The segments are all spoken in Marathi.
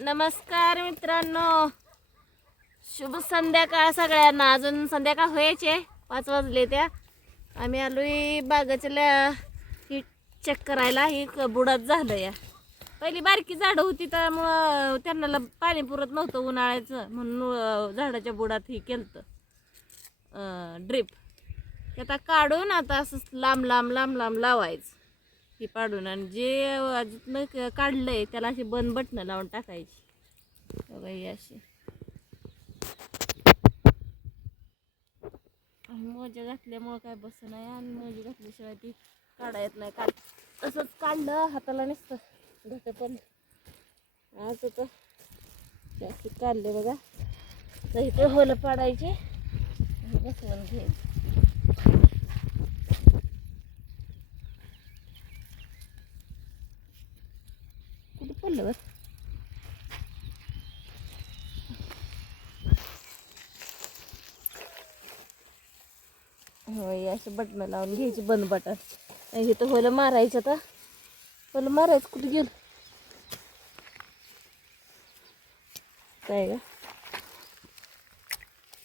नमस्कार मित्रांनो. शुभ संध्याकाळ सगळ्यांना. अजून संध्याकाळ व्हायचे पाच वाजले त्या. आम्ही आलोय बागाच्या ही चेक करायला. ही क- बुडात झालं या पहिली बारकी झाडं होती त्यामुळं त्यांना ल- पाणी पुरत नव्हतं उन्हाळ्याचं. म्हणून झाडाच्या बुडात ही केलं ड्रीप आता काढून आता असं लांब लांब लांब लांब लावायचं. ही पाडून आणि जे अजून काढलं काढलंय त्याला अशी बंद बटणं लावून टाकायची. बघा ही अशी. आणि मोजे घातल्यामुळं काय बस नाही आणि मोजे घातल्याशिवाय ती काढा येत नाही. काढ तसंच काढलं हाताला नसतं. घट पण. असं तर जास्त काढले बघा. तर इथे होलं पाडायचे. आणि बसवून घ्यायचे. पडलं बरं होय असे बटणं लावून घ्यायची बंद बटन आणि तर होलं मारायचं आता. होलं मारायचं कुठे गेलं? काय का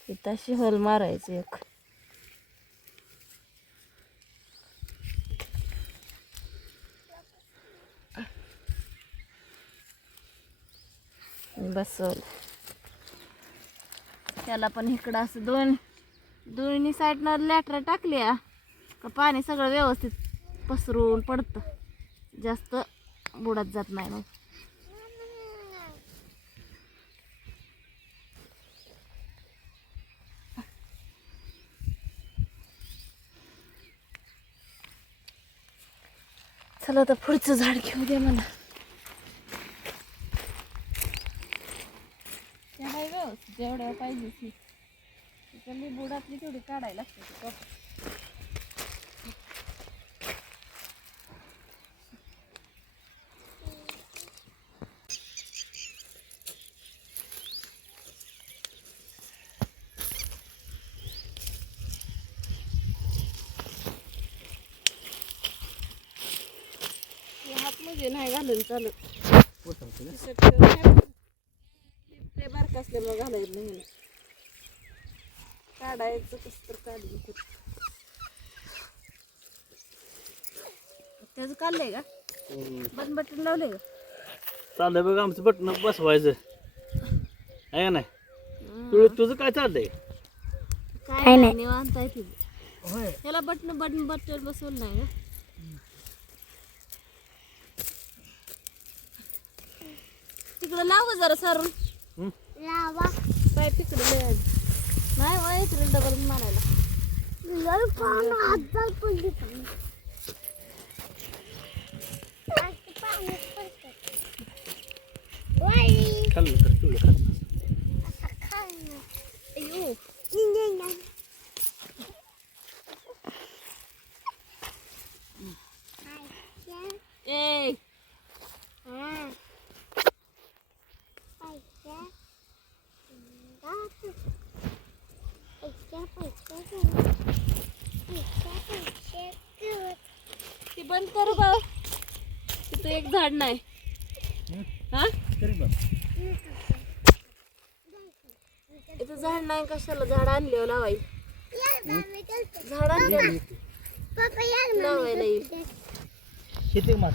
इथं अशी होल मारायचं एक. बसवलं त्याला पण इकडं असं दोन दोन्ही साईडनं लॅटर टाकल्या का पाणी सगळं व्यवस्थित पसरून पडतं. जास्त बुडात जात नाही मग. चला आता पुढचं झाड घेऊ द्या मला ते आहे व्यवस्थित जेवढ्या पाहिजे ती. त्याच्यातली बुडातली तेवढी काढायला लागते ती कप हे हातमध्ये नाही घालून नाही. ते बारक असल्यामुळे घालायचं नाही. काढायचं कसं तर काढलं. त्याचं काढलंय का? बटन बटन लावलंय का? चाललंय बघ आमचं बटन बसवायचं. आहे का नाही? तुझं तुझं काय चाललंय? काय नाही निवांत आहे तुझं. त्याला बटन बटन बटन बसवलं नाही का तिकडं लाव गं जरा सारून? लावा. काय तिकडं. नाही वा इकडे डबल मारायला. खाल्लं तर तुझं खाल्लं. बंद करू का तिथं एक झाड नाही. हा? इथं झाड नाही कशाला? झाड आणले लावाई. झाड आणले लावायला येईल किती मार?